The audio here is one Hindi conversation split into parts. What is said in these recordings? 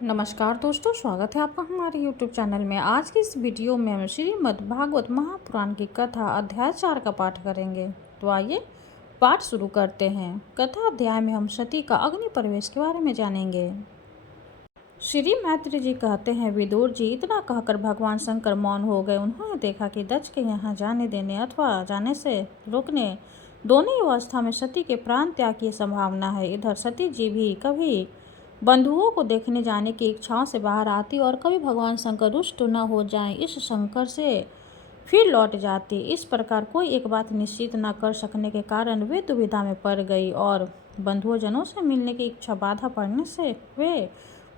नमस्कार दोस्तों, स्वागत है आपका हमारे YouTube चैनल में। आज की इस वीडियो में हम श्रीमद् भागवत महापुराण की कथा अध्याय 4 का पाठ करेंगे। तो आइए पाठ शुरू करते हैं। कथा अध्याय में हम सती का अग्नि प्रवेश के बारे में जानेंगे। श्री मैत्री जी कहते हैं, विदुर जी, इतना कहकर भगवान शंकर मौन हो गए। उन्होंने देखा कि दक्ष के यहाँ जाने देने अथवा जाने से रोकने दोनों ही अवस्था में सती के प्राण त्याग की संभावना है। इधर सती जी भी कभी बंधुओं को देखने जाने की इच्छाओं से बाहर आती और कभी भगवान शंकर रुष्ट न हो जाएं, इस शंकर से फिर लौट जाती। इस प्रकार कोई एक बात निश्चित न कर सकने के कारण वे दुविधा में पड़ गई और बंधुजनों से मिलने की इच्छा बाधा पड़ने से वे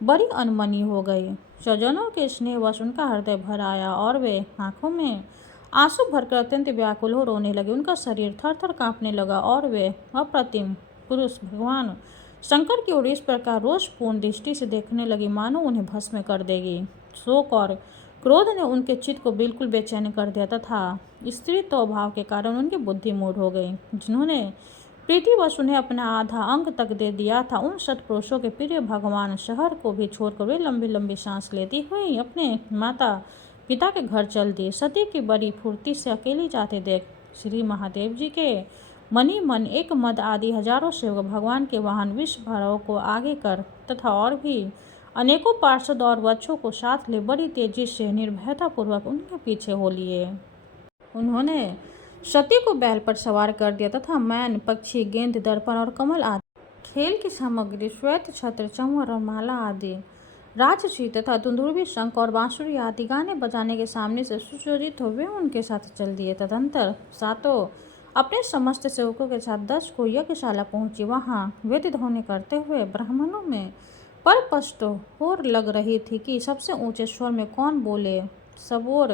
बड़ी अनमनी हो गई। स्वजनों के स्नेहवश उनका हृदय भर आया और वे आंखों में आंसू भरकर अत्यंत व्याकुल हो रोने लगे। उनका शरीर थर थर कांपने लगा और वे अप्रतिम पुरुष भगवान शंकर की ओर इस प्रकार रोषपूर्ण दृष्टि से देखने लगी मानो उन्हें भस्म कर देगी। शोक और क्रोध ने उनके चित्त को बिल्कुल बेचैन कर दिया तथा स्त्रीत्व भाव के कारण उनकी बुद्धि मूढ़ हो गई। जिन्होंने प्रीतिवश उन्हें अपना आधा अंग तक दे दिया था, उन सत्पुरुषों के प्रिय भगवान शहर को भी छोड़कर वे लंबी लंबी सांस लेती हुई अपने माता पिता के घर चल दी। सती की बड़ी फुर्ती से अकेली जाते देख श्री महादेव जी के मनी मन एक मद आदि हजारों सेवक भगवान के वाहन विश्व भैरव को आगे कर तथा और भी अनेकों पार्षद और वक्षों को साथ ले बड़ी तेजी से निर्भयता पूर्वक उनके पीछे हो लिए। उन्होंने सती को बैल पर सवार कर दिया तथा मैन, पक्षी, गेंद, दर्पण और कमल आदि खेल की सामग्री, श्वेत छत्र, चंवर और माला आदि राजसी तथा दुंदुभी, शंख और बांसुरी आदि गाने बजाने के सामने से सुसज्जित हुए उनके साथ चल दिए। तदंतर सातों अपने समस्त सेवकों के साथ 10 को यज्ञशाला पहुंची। वहां वेद ध्वनि करते हुए ब्राह्मणों में परपष्ट हो लग रही थी कि सबसे ऊंचे स्वर में कौन बोले। सब ओर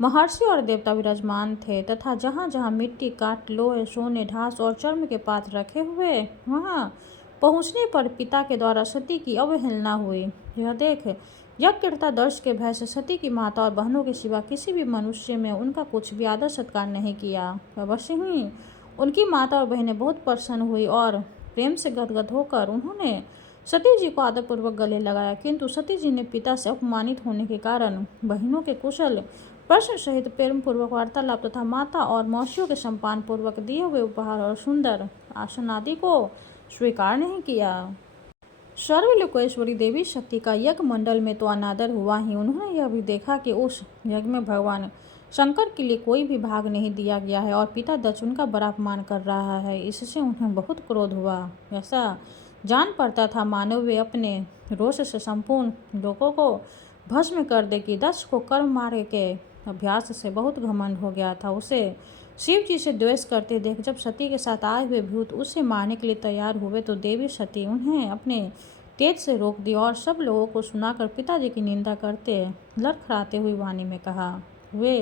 महर्षि और देवता विराजमान थे तथा जहाँ जहाँ मिट्टी, काट, लोहे, सोने, ढास और चर्म के पात्र रखे हुए वहाँ पहुँचने पर पिता के द्वारा सती की अवहेलना हुई। यह देख यज्ञकर्ता दर्श के भय से सती की माता और बहनों के सिवा किसी भी मनुष्य में उनका कुछ भी आदर सत्कार नहीं किया। अवश्य ही उनकी माता और बहनें बहुत प्रसन्न हुई और प्रेम से गदगद होकर उन्होंने सती जी को आदरपूर्वक गले लगाया। किंतु सती जी ने पिता से अपमानित होने के कारण बहनों के कुशल प्रश्न सहित प्रेम पूर्वक वार्तालाप तथा माता और मौसियों के सम्मान पूर्वक दिए हुए उपहार और सुंदर आसन आदि को स्वीकार नहीं किया। सर्वलोकेश्वरी देवी शक्ति का यज्ञ मंडल में तो अनादर हुआ ही, उन्होंने यह भी देखा कि उस यज्ञ में भगवान शंकर के लिए कोई भी भाग नहीं दिया गया है और पिता दक्ष उनका बड़ा अपमान कर रहा है। इससे उन्हें बहुत क्रोध हुआ। ऐसा जान पड़ता था मानव वे अपने रोष से संपूर्ण लोगों को भस्म कर दे कि दक्ष को कर्म मार्ग के अभ्यास से बहुत घमंड हो गया था। उसे शिव जी से द्वेष करते देख जब सती के साथ आए हुए भूत उसे मारने के लिए तैयार हुए तो देवी सती उन्हें अपने तेज से रोक दी और सब लोगों को सुनाकर पिताजी की निंदा करते लड़खड़ाते हुई वाणी में कहा। वे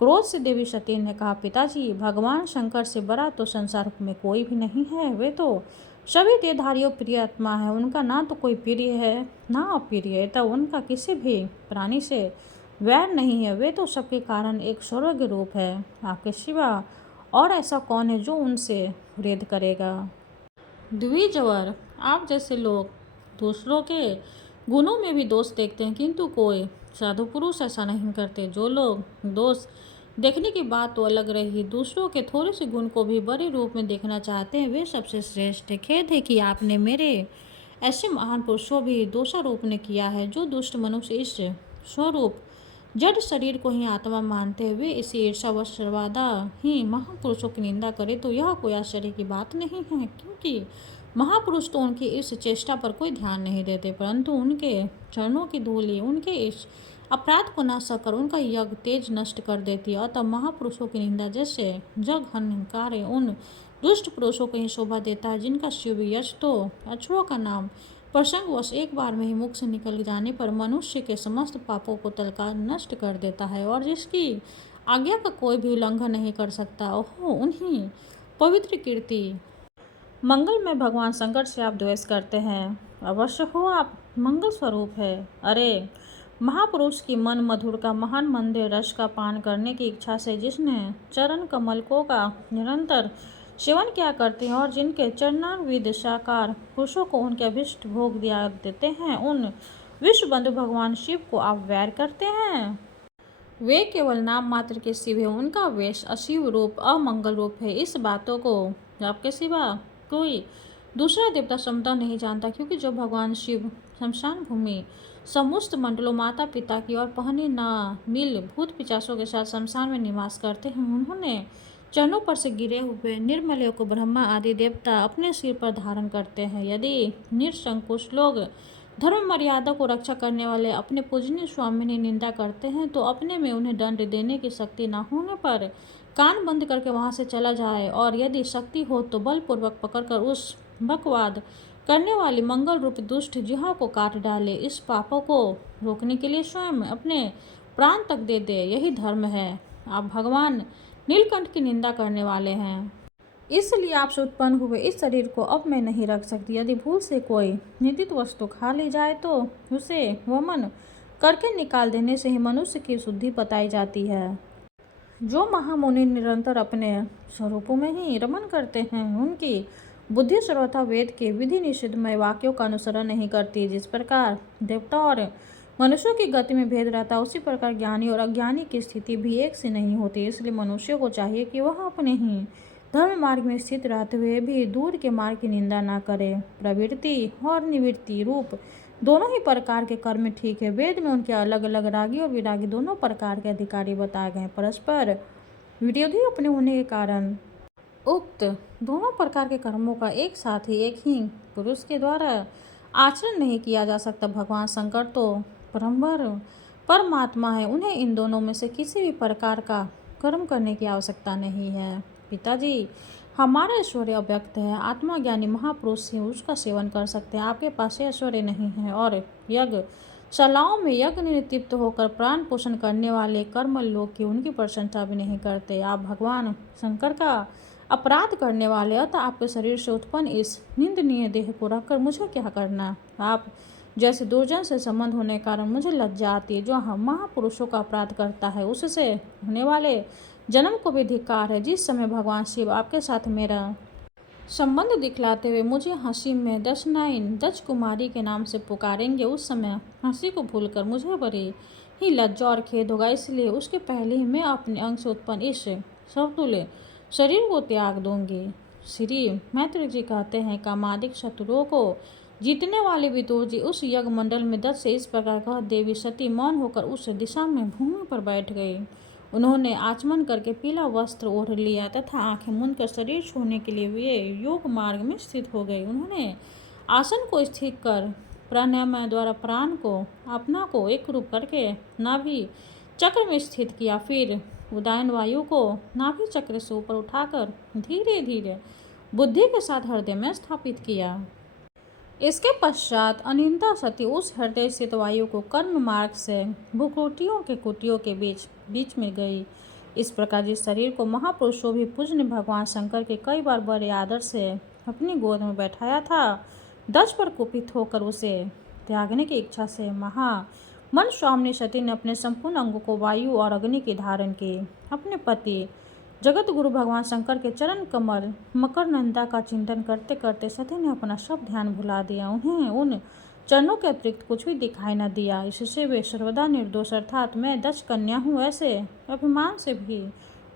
क्रोध से देवी सती ने कहा, पिताजी, भगवान शंकर से बड़ा तो संसार में कोई भी नहीं है। वे तो सभी देहधारियों प्रिय आत्मा है। उनका ना तो कोई प्रिय है ना अप्रिय, तो उनका किसी भी प्राणी से वैर नहीं है। वे तो सबके कारण एक सर्वज्ञ रूप है। आपके सिवा और ऐसा कौन है जो उनसे भेद करेगा। द्विजवर, आप जैसे लोग दूसरों के गुणों में भी दोष देखते हैं, किंतु कोई साधु पुरुष ऐसा नहीं करते। जो लोग दोष देखने की बात तो अलग रही, दूसरों के थोड़े से गुण को भी बड़े रूप में देखना चाहते हैं, वे सबसे श्रेष्ठ है। खेद है कि आपने मेरे ऐसे महान पुरुषों भी दोषारोप ने किया है। जो दुष्ट मनुष्य इस स्वरूप जड़ शरीर को ही आत्मा मानते हुए इसी ईर्षावश सर्वदा ही महापुरुषों की निंदा करे तो यह कोई आश्चर्य की बात नहीं है, क्योंकि महापुरुष तो उनकी इस चेष्टा पर कोई ध्यान नहीं देते, परंतु उनके चरणों की धूलि उनके इस अपराध को नाश कर उनका यज्ञ तेज नष्ट कर देती है। अतः महापुरुषों की निंदा जैसे जग कार्य उन दुष्ट पुरुषों को ही शोभा देता है, जिनका शिव यश तो अछुओं का नाम प्रसंगवश एक बार में ही मुख से निकल जाने पर मनुष्य के समस्त पापों को तत्काल नष्ट कर देता है और जिसकी आज्ञा का कोई भी उल्लंघन नहीं कर सकता। ओहो, उन्हीं पवित्र कीर्ति मंगल में भगवान शंकर से आप द्वेष करते हैं। अवश्य हो, आप मंगल स्वरूप है। अरे महापुरुष की मन मधुर का महान मंदिर रस का पान करने की इच्छा से जिसने चरण कमलकों का निरंतर सेवन किया करते हैं और जिनके चरणारविंद साकार पुरुषों को उनके अभिष्ट भोग दिया देते हैं, उन विश्व बंधु भगवान शिव को आप वैर करते हैं। वे केवल नाम मात्र के शिव है, उनका वेश अशिव रूप अमंगल रूप है। इस बातों को आपके सिवा कोई दूसरा देवता संभवतः नहीं जानता, क्योंकि जो भगवान शिव शमशान भूमि समस्त मंडलों माता पिता की और पहने न मिल भूत पिचासों के साथ शमशान में निवास करते हैं, उन्होंने चरणों पर से गिरे हुए निर्मलों को ब्रह्मा आदि देवता अपने सिर पर धारण करते हैं। यदि निरसंकुश लोग धर्म मर्यादा को रक्षा करने वाले अपने पूजनीय स्वामी ने निंदा करते हैं, तो अपने में उन्हें दंड देने की शक्ति न होने पर कान बंद करके वहां से चला जाए, और यदि शक्ति हो तो बलपूर्वक पकड़कर उस बकवाद करने वाली मंगल रूप दुष्ट जिहा को काट डाले। इस पापों को रोकने के लिए स्वयं अपने प्राण तक दे दे, यही धर्म है। आप भगवान नीलकंठ की निंदा करने वाले हैं, इसलिए आपसे उत्पन्न हुए इस शरीर को अब मैं नहीं रख सकती। यदि भूल से कोई निंदित वस्तु खा ली जाए तो उसे वमन करके निकाल देने से ही मनुष्य की शुद्धि बताई जाती है। जो महामुनि निरंतर अपने स्वरूपों में ही रमन करते हैं, उनकी बुद्धि सर्वथा वेद के विधि निषेधमय वाक्यों का अनुसरण नहीं करती। जिस प्रकार देवता और मनुष्यों की गति में भेद रहता, उसी प्रकार ज्ञानी और अज्ञानी की स्थिति भी एक से नहीं होती। इसलिए मनुष्य को चाहिए कि वह अपने ही धर्म मार्ग में स्थित रहते हुए भी दूर के मार्ग की निंदा न करे। प्रवृत्ति और निवृत्ति रूप दोनों ही प्रकार के कर्म ठीक है। वेद में उनके अलग अलग रागी और विरागी दोनों प्रकार के अधिकारी बताए गए। परस्पर विरोधी अपने होने के कारण उक्त दोनों प्रकार के कर्मों का एक साथ ही एक ही पुरुष के द्वारा आचरण नहीं किया जा सकता। भगवान शंकर तो परमात्मा है, उन्हें इन दोनों में से किसी भी प्रकार का कर्म करने की आवश्यकता नहीं है। पिताजी, हमारा ऐश्वर्य अव्यक्त है, आत्मज्ञानी महापुरुष ही उसका सेवन कर सकते हैं। आपके पास ऐश्वर्य नहीं है, और यज्ञशालाओं में यज्ञ निर्लिप्त होकर प्राण पोषण करने वाले कर्मल लोग की उनकी प्रशंसा भी नहीं करते। आप भगवान शंकर का अपराध करने वाले, अतः आपके शरीर से उत्पन्न इस निंदनीय देह को रखकर मुझे क्या करना। आप जैसे दुर्जन से संबंध होने के कारण मुझे लज्जा आती है। जो हम महापुरुषों का अपराध करता है, उससे होने वाले जन्म को भी धिक्कार है। जिस समय भगवान शिव आपके साथ मेरा संबंध दिखलाते हुए मुझे हंसी में दशनाइन दक्ष कुमारी के नाम से पुकारेंगे, उस समय हंसी को भूलकर मुझे बड़ी ही लज्जा और खेद होगा। इसलिए उसके पहले ही मैं अपने अंग से उत्पन्न इस समतुल्य शरीर को त्याग दूंगी। श्री मैत्री जी कहते हैं, कामादिक शत्रुओं को जीतने वाले विदुर जी उस यज्ञ मंडल में दत्त से इस प्रकार कह देवी सती मौन होकर उस दिशा में भूमि पर बैठ गई। उन्होंने आचमन करके पीला वस्त्र ओढ़ लिया तथा आंखें मूंद कर शरीर छोड़ने के लिए वे योग मार्ग में स्थित हो गई। उन्होंने आसन को स्थिर कर प्राणायाम द्वारा प्राण को अपना को एक रूप करके नाभि चक्र में स्थित किया। फिर उदायन वायु को नाभि चक्र से ऊपर उठाकर धीरे धीरे बुद्धि के साथ हृदय में स्थापित किया। इसके पश्चात अनिंदा सती उस हृदय स्थित वायु को कर्म मार्ग से भूकुटियों के कुटियों के बीच में गई। इस प्रकार जिस शरीर को महापुरुषों भी पूज्य भगवान शंकर के कई बार बड़े आदर से अपनी गोद में बैठाया था, दक्ष पर कुपित होकर उसे त्यागने की इच्छा से मन स्वामिनी सती ने अपने संपूर्ण अंगों को वायु और अग्नि की धारण की। अपने पति जगत गुरु भगवान शंकर के चरण कमल मकरनंदा का चिंतन करते करते सती ने अपना सब ध्यान भुला दिया। उन्हें उन चरणों के अतिरिक्त कुछ भी दिखाई न दिया। इससे वे सर्वदा निर्दोष अर्थात मैं दक्ष कन्या हूँ ऐसे अभिमान से भी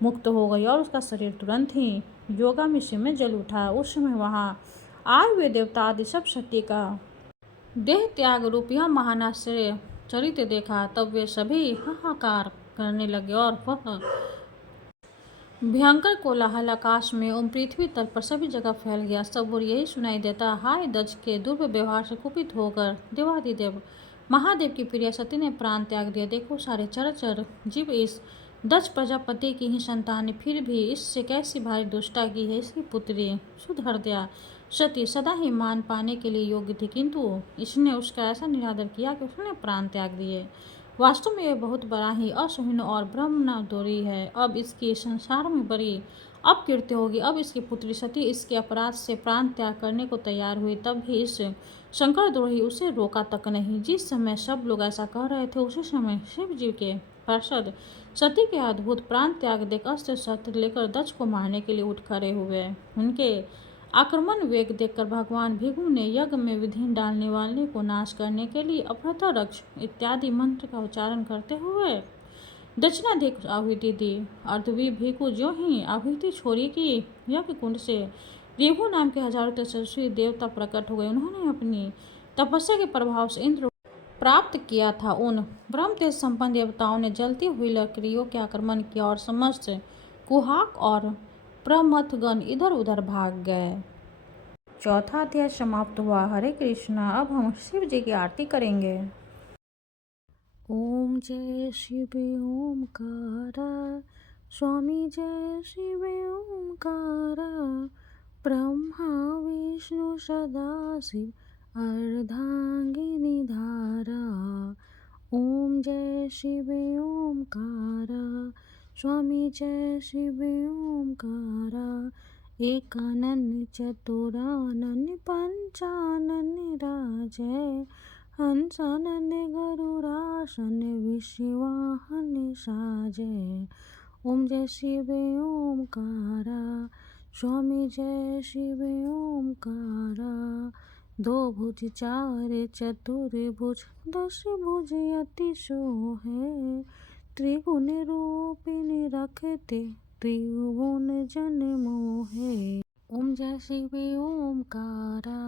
मुक्त हो गई, और उसका शरीर तुरंत ही योगामिशी में जल उठा। उस समय वहाँ आए हुए देवता आदि सब सती का देह त्याग रूप यह महानाश्चर्य चरित्र देखा। तब वे सभी हाहाकार करने लगे, और वह भयंकर कोलाहल आकाश में एवं पृथ्वी तल पर सभी जगह फैल गया। सब और यही सुनाई देता, हाय दक्ष के दुर्व्य व्यवहार से कुपित होकर देवादिदेव महादेव की प्रिय सती ने प्राण त्याग दिया। देखो सारे चराचर जीव इस दक्ष प्रजापति की ही संतान, फिर भी इससे कैसी भारी दुष्टा की है। इसकी पुत्री सुधर्दया सती सदा ही मान पाने के लिए योग्य थी, किंतु इसने उसका ऐसा निरादर किया कि उसने प्राण त्याग दिए। वास्तव में यह बहुत बड़ा ही असहिष्णु और ब्रह्मद्रोही है। अब इसकी संसार में बड़ी अपकीर्ति होगी। अब इसकी पुत्री सती इसके अपराध से प्राण त्याग करने को तैयार हुई, तब भी इस शंकर द्रोही उसे रोका तक नहीं। जिस समय सब लोग ऐसा कह रहे थे, उसी समय शिव जी के पार्षद सती के अद्भुत प्राण त्याग देख अस्त्र शस्त्र लेकर दक्ष को मारने के लिए उठ खड़े हुए। उनके आक्रमण वेग देखकर भगवान भृगु ने यज्ञ में विघ्न डालने वाले को नाश करने के लिए अपहृता रक्ष इत्यादि मंत्र का उच्चारण करते हुए दक्षिणाधिक आहुति दी। अर्धवीर भृगु जो ही आहुति छोड़ी की यज्ञ कुंड से ऋभु नाम के हजारों तेजस्वी देवता प्रकट हो गए। उन्होंने अपनी तपस्या के प्रभाव से इंद्र प्राप्त किया था। उन ब्रह्म तेज संपन्न देवताओं ने जलती हुई लकड़ियों के आक्रमण किया और समस्त कुहाक और प्रमथगण इधर उधर भाग गए। चौथा अध्याय समाप्त हुआ। हरे कृष्णा। अब हम शिव जी की आरती करेंगे। ओम जय शिव ओमकारा स्वामी जय शिव ओमकारा ब्रह्मा विष्णु सदाशिव अर्धांगिनी धारा। ओम जय शिव ओमकारा स्वामी जय शिव ओमकारा एकानन चतुरानन पंचानन राजय हंसानन गरुरासन विश्ववाहन साजय। ओम जय शिव ओमकारा स्वामी जय शिव ओमकारा दो भुज चार चतुर्भुज दश भुज अति शोभे त्रिगुण रूपिणी रखते त्रिभुवन जन मोहे। ओम जय शिव ओमकारा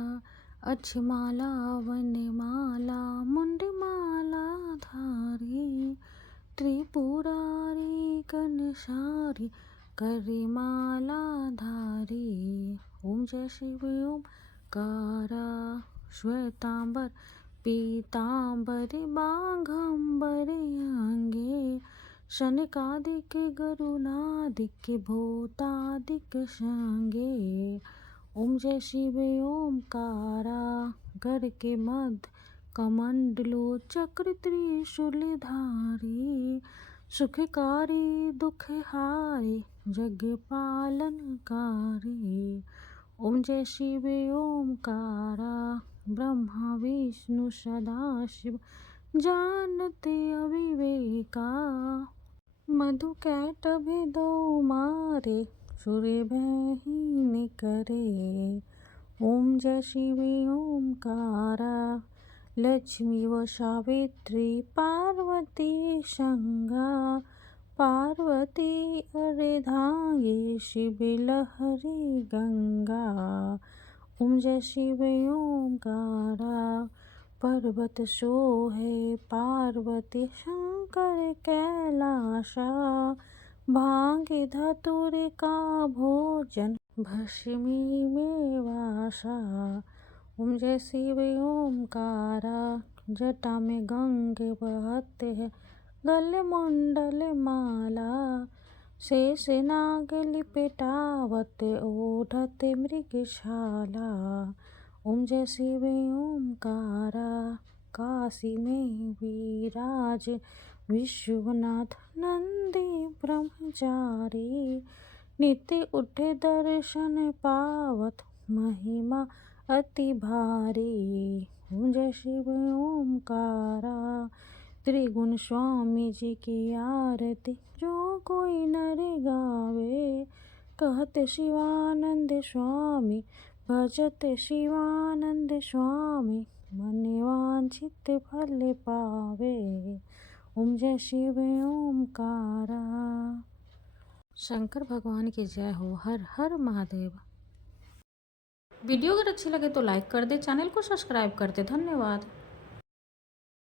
अक्षमाला वनमाला मुंडमाला धारी त्रिपुरारी कनसारी करिमाला धारी। ओम जय शिव ओमकारा श्वेतांबर पीतांबर बाघंबर अंगे शनकादिक गरुनादिक भूतादिक संगे। ओम जय शिव ओमकारा घर के मध्य कमंडलो चक्र त्रिशूलधारी सुखकारी दुखहारी जग पालनकारी। ओम जय शिव ओमकारा ब्रह्मा विष्णु सदाशिव जानते अविवेका मधु कैटभ दो मारे सूर्य भयहीन करे। ओम जय शिव ओमकारा लक्ष्मी व सावित्री पार्वती संगा पार्वती अर्धांगी शिव लहरी गंगा। ओम जय शिव ओमकारा पर्वत सोहे पार्वती शंकर कैलासा भांगे धतुर का भोजन भस्मी में वासा। ओम जय शिव ओमकारा जटा में गंगे बहते हैं गले मुंडल माला शेष नाग लिपेटावत ओढ़ते मृगशाला। ओम जय शिव ओमकारा काशी में विराज विश्वनाथ नंदी ब्रह्मचारी नित्य उठे दर्शन पावत महिमा अति भारी। ओम जय शिव ओमकारा त्रिगुण स्वामी जी की आरती जो कोई नर गावे कहते शिवानंद स्वामी भजते शिवानंद स्वामी मन वांछित फल पावे। ओम जय शिव ओमकारा। शंकर भगवान की जय हो। हर हर महादेव। वीडियो अगर अच्छी लगे तो लाइक कर दे, चैनल को सब्सक्राइब कर दे। धन्यवाद।